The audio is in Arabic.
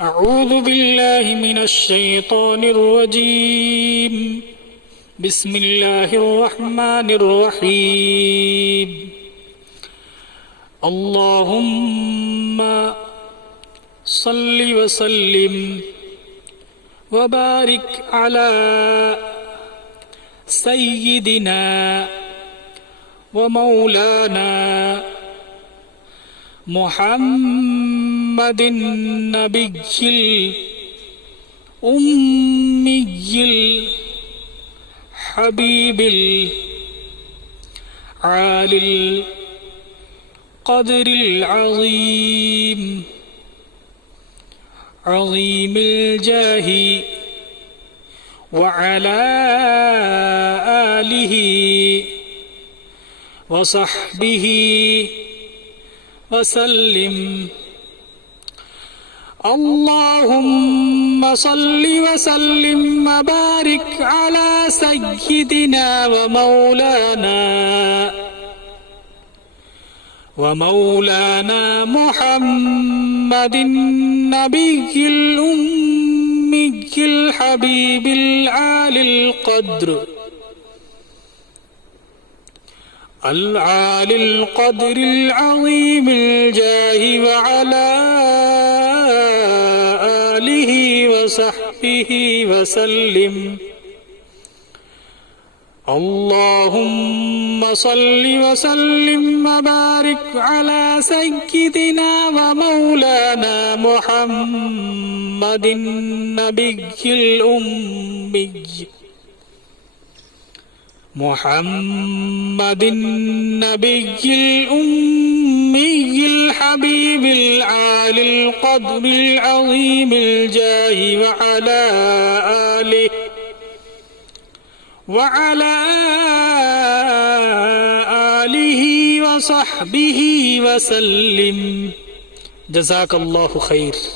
أعوذ بالله من الشيطان الرجيم بسم الله الرحمن الرحيم اللهم صل وسلم وبارك على سيدنا ومولانا محمد النبي الأمي الحبيب العالي القدر العظيم عظيم الجاه وعلى آله وصحبه وسلم اللهم صل وسلم وبارك على سيدنا ومولانا محمد النبي الأمي الحبيب العالي القدر العالي القدر العظيم الجاه وعلى آله وصحبه وسلم اللهم صل وسلم وبارك على سيدنا ومولانا محمد النبي الأمي محمد النبي الأمي الحبيب العالي القدر العظيم الجاه وعلى آله وصحبه وسلم جزاك الله خير.